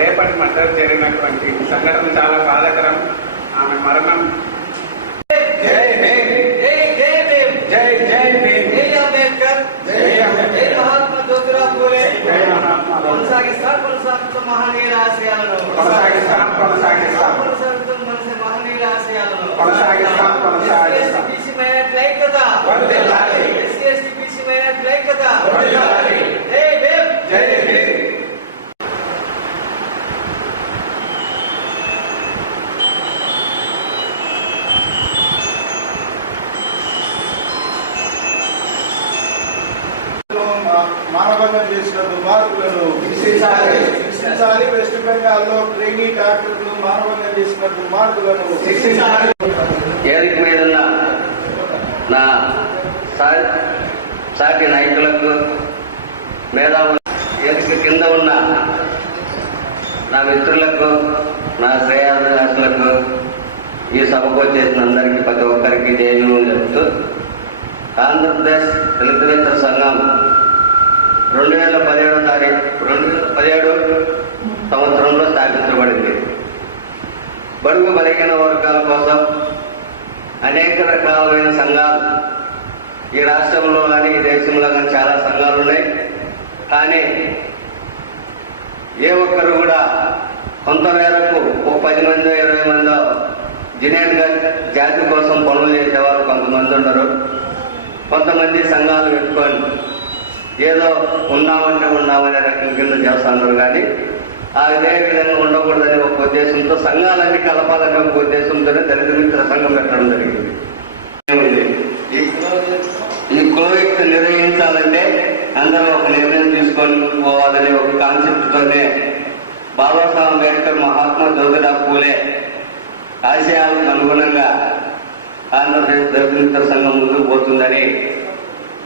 రేపటి మద్దతు జరిగినటువంటి సంఘటన చాలా బాధాకరం. ఆమె మరణం జై భీమ్, జై భీమ్, జై జై భీమ్, జై అంబేద్కర్, జై అంబేద్కర్, జై మహాత్మా జ్యోతిరావు పూలే, జై మహాత్మా. కొనసాగిస్తాం మహనీయుల ఆశయాలను, కొనసాగిస్తాం మహనీయుల ఆశయాలను, కొనసాగిస్తాం. ఎస్సీ మైనారిటీ ఐక్యత వర్ధిల్లాలి, ఎస్సీ మైనారిటీ ఐక్యత వర్ధిల్లాలి. జై భీమ్, జై భీమ్. మానవంతం చేసిన దుర్మార్గులను శిక్షించాలి. వెస్ట్ బెంగాల్లో ట్రైనీ డాక్టర్లు మానవంతం చేసిన దుర్మార్గులను శిక్షించాలి. వేదిక మీద ఉన్న నా సాటి నాయకులకు, మేధావులు, వేదిక కింద ఉన్న నా మిత్రులకు, నా శ్రేయాసులకు, ఈ సభకు వచ్చేసిన అందరికీ ప్రతి ఒక్కరికి జయజీవం చెప్తూ, ఆంధ్రప్రదేశ్ దళిత మిత్ర సంఘం 2017 సంవత్సరంలో స్థాపించబడింది. బడుగు బలహీన వర్గాల కోసం అనేక రకాలైన సంఘాలు ఈ రాష్ట్రంలో కానీ ఈ దేశంలో కానీ చాలా సంఘాలు ఉన్నాయి. కానీ ఏ ఒక్కరు కూడా కొంత మేరకు 10 మందో 20 మందో జినేట్గా జాతి కోసం పనులు చేసేవారు కొంతమంది ఉండరు. కొంతమంది సంఘాలు పెట్టుకొని ఏదో ఉన్నామనే రకం కింద చేస్తున్నారు. కానీ అదే విధంగా ఉండకూడదని ఒక ఉద్దేశంతో సంఘాలన్నీ కలపాలనే ఒక ఉద్దేశంతోనే దళిత మిత్ర సంఘం పెట్టడం జరిగింది. ఈ కులవృత్తి నిర్వహించాలంటే అందరూ ఒక నిర్ణయం తీసుకొని పోవాలనే ఒక కాన్సెప్ట్ తోనే బాబాసాహెబ్ అంబేద్కర్, మహాత్మా జ్యోతిరావు పూలే ఆశయాలకు అనుగుణంగా ఆంధ్రప్రదేశ్ దళిత మిత్ర సంఘం ముందుకు పోతుందని,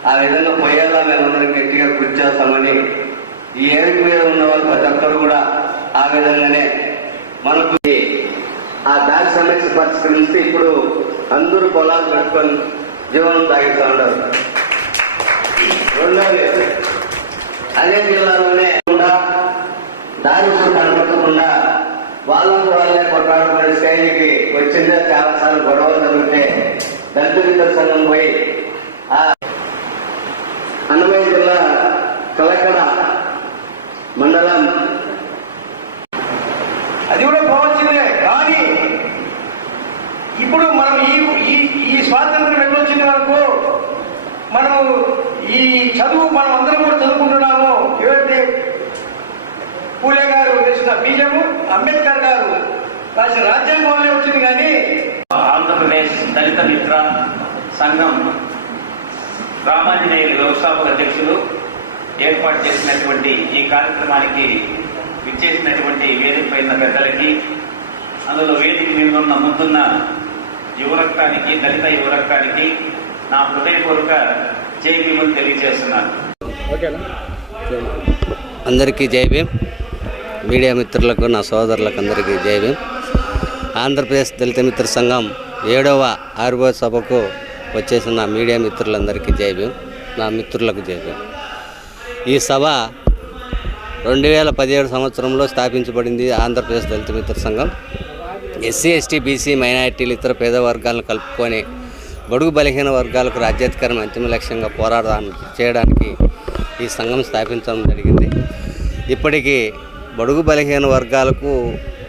ఆ విధంగా పోయేలా మేమందరం గట్టిగా కృషి చేస్తామని ఈ ఏడుకు మీద ఉన్న వాళ్ళు ప్రతి ఒక్కరు కూడా ఆ విధంగానే మనకు ఆ దారి సమస్య పరిష్కరిస్తే ఇప్పుడు అందరూ పొలాలు పెట్టుకొని జీవనం సాగిస్తూ ఉంటారు. రెండోది, అదే జిల్లాలోనే కూడా దారి కనపడకుండా వాళ్ళకు వాళ్ళే కొట్లాడుకునే శైలికి వచ్చిందే చాలాసార్లు గొడవలు జరుగుతే దళిత మిత్ర సంఘం పోయి అన్నమయ్య జిల్లా కలకడ మండలం అది కూడా పోవచ్చిందే. కానీ ఇప్పుడు మనం ఈ స్వాతంత్రం ఎట్లొచ్చింది మనకు, మనం ఈ చదువు మనం అందరం కూడా చదువుకుంటున్నాము. ఏమంటే పూలే గారు వేసిన బీజము, అంబేద్కర్ గారు రాసిన రాజ్యాంగం వల్లే వచ్చింది. కానీ ఆంధ్రప్రదేశ్ దళిత మిత్ర సంఘం రామాంజనేయులు వ్యవస్థాపక అధ్యక్షులు ఏర్పాటు చేసినటువంటి ఈ కార్యక్రమానికి విచ్చేసినటువంటి వేదిక పైన పెద్దలకి, అందులో వేదిక మీద ఉన్న ముందున్న యువరక్తానికి, దళిత యువరక్తానికి నా హృదయపూర్వక జై భీమ్ తెలియజేస్తున్నాను. అందరికీ జై భీమ్. మీడియా మిత్రులకు, నా సోదరులకు అందరికీ జై భీమ్. ఆంధ్రప్రదేశ్ దళిత మిత్ర సంఘం 7వ ఆవిర్భావ సభకు వచ్చేసిన మీడియా మిత్రులందరికీ జై భీమ్, నా మిత్రులకు జై భీమ్. ఈ సభ 2017 సంవత్సరంలో స్థాపించబడింది. ఆంధ్రప్రదేశ్ దళిత మిత్ర సంఘం ఎస్సీ, ఎస్టీ, బీసీ, మైనారిటీలు, ఇతర పేద వర్గాలను కలుపుకొని బడుగు బలహీన వర్గాలకు రాజ్యాధికారం అంతిమ లక్ష్యంగా చేయడానికి ఈ సంఘం స్థాపించడం జరిగింది. ఇప్పటికీ బడుగు బలహీన వర్గాలకు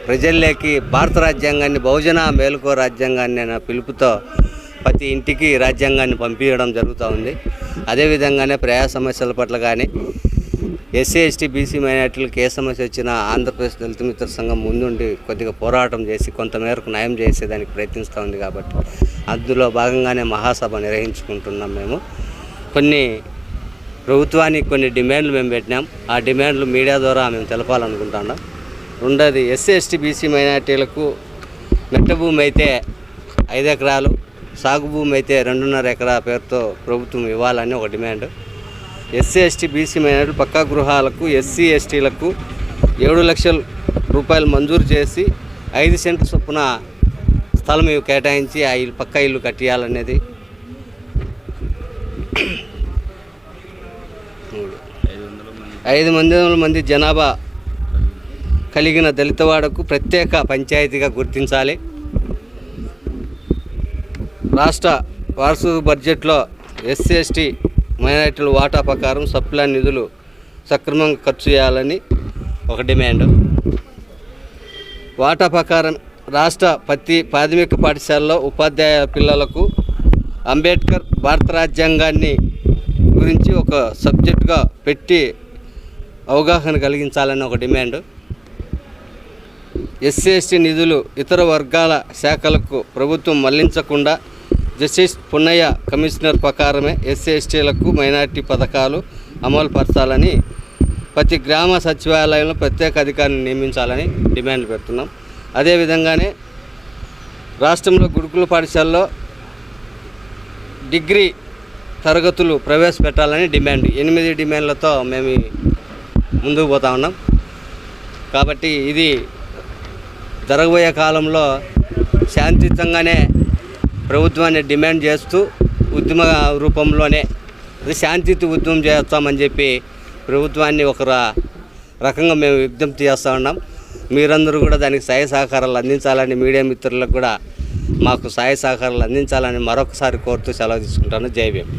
ప్రజల్లోకి భారత రాజ్యాంగాన్ని, బహుజన మేలుకో రాజ్యాంగాన్ని అనే పిలుపుతో ప్రతి ఇంటికి రాజ్యాంగాన్ని పంపించడం జరుగుతూ ఉంది. అదేవిధంగానే ప్రజా సమస్యల పట్ల కానీ, ఎస్సీ, ఎస్టీ, బీసీ, మైనార్టీలకు ఏ సమస్య వచ్చినా ఆంధ్రప్రదేశ్ దళిత మిత్ర సంఘం ముందుండి కొద్దిగా పోరాటం చేసి కొంతమేరకు న్యాయం చేసేదానికి ప్రయత్నిస్తూ ఉంది. కాబట్టి అందులో భాగంగానే మహాసభ నిర్వహించుకుంటున్నాం. మేము ప్రభుత్వానికి కొన్ని డిమాండ్లు మేము పెట్టినాం. ఆ డిమాండ్లు మీడియా ద్వారా మేము తెలపాలనుకుంటున్నాం. రెండోది ఎస్సీ ఎస్టీ బీసీ మైనార్టీలకు మెట్ట భూమి అయితే 5 ఎకరాలు, సాగు భూమి అయితే 2.5 ఎకరా పేరుతో ప్రభుత్వం ఇవ్వాలని ఒక డిమాండ్. ఎస్సీ ఎస్టీ బీసీ మైనార్టీలు పక్కా గృహాలకు ఎస్సీ ఎస్టీలకు 7 లక్షల రూపాయలు మంజూరు చేసి 5 సెంట్ల చొప్పున స్థలం కేటాయించి ఆ ఇల్లు పక్కా ఇల్లు కట్టియాలనేది. 500 మంది జనాభా కలిగిన దళితవాడకు ప్రత్యేక పంచాయతీగా గుర్తించాలి. రాష్ట్ర వార్షిక బడ్జెట్లో ఎస్సీ ఎస్టీ మైనారిటీల వాటా ప్రకారం సప్లాన్ నిధులు సక్రమంగా ఖర్చు చేయాలని ఒక డిమాండ్. వాటా ప్రకారం రాష్ట్ర ప్రతి ప్రాథమిక పాఠశాలలో ఉపాధ్యాయ పిల్లలకు అంబేద్కర్ భారత రాజ్యాంగాన్ని గురించి ఒక సబ్జెక్టుగా పెట్టి అవగాహన కలిగించాలని ఒక డిమాండ్. ఎస్సీ ఎస్టీ నిధులు ఇతర వర్గాల శాఖలకు ప్రభుత్వం మళ్లించకుండా జస్టిస్ పున్నయ్య కమిషనర్ ప్రకారమే ఎస్సీ ఎస్టీలకు మైనార్టీ పథకాలు అమలు పరచాలని, ప్రతి గ్రామ సచివాలయంలో ప్రత్యేక అధికారిని నియమించాలని డిమాండ్ పెడుతున్నాం. అదేవిధంగానే రాష్ట్రంలో గురుకుల పాఠశాలలో డిగ్రీ తరగతులు ప్రవేశపెట్టాలని డిమాండ్. 8 డిమాండ్లతో మేము ముందుకు పోతా ఉన్నాం. కాబట్టి ఇది జరగబోయే కాలంలో శాంతియుతంగానే ప్రభుత్వాన్ని డిమాండ్ చేస్తూ ఉద్యమ రూపంలోనే శాంతియుత ఉద్యమం చేస్తామని చెప్పి ప్రభుత్వాన్ని ఒక రకంగా మేము విజ్ఞప్తి చేస్తూ ఉన్నాం. మీరందరూ కూడా దానికి సహాయ సహకారాలు అందించాలని, మీడియా మిత్రులకు కూడా మాకు సహాయ సహకారాలు అందించాలని మరొకసారి కోరుతూ సెలవు తీసుకుంటాను. జై భీమ్.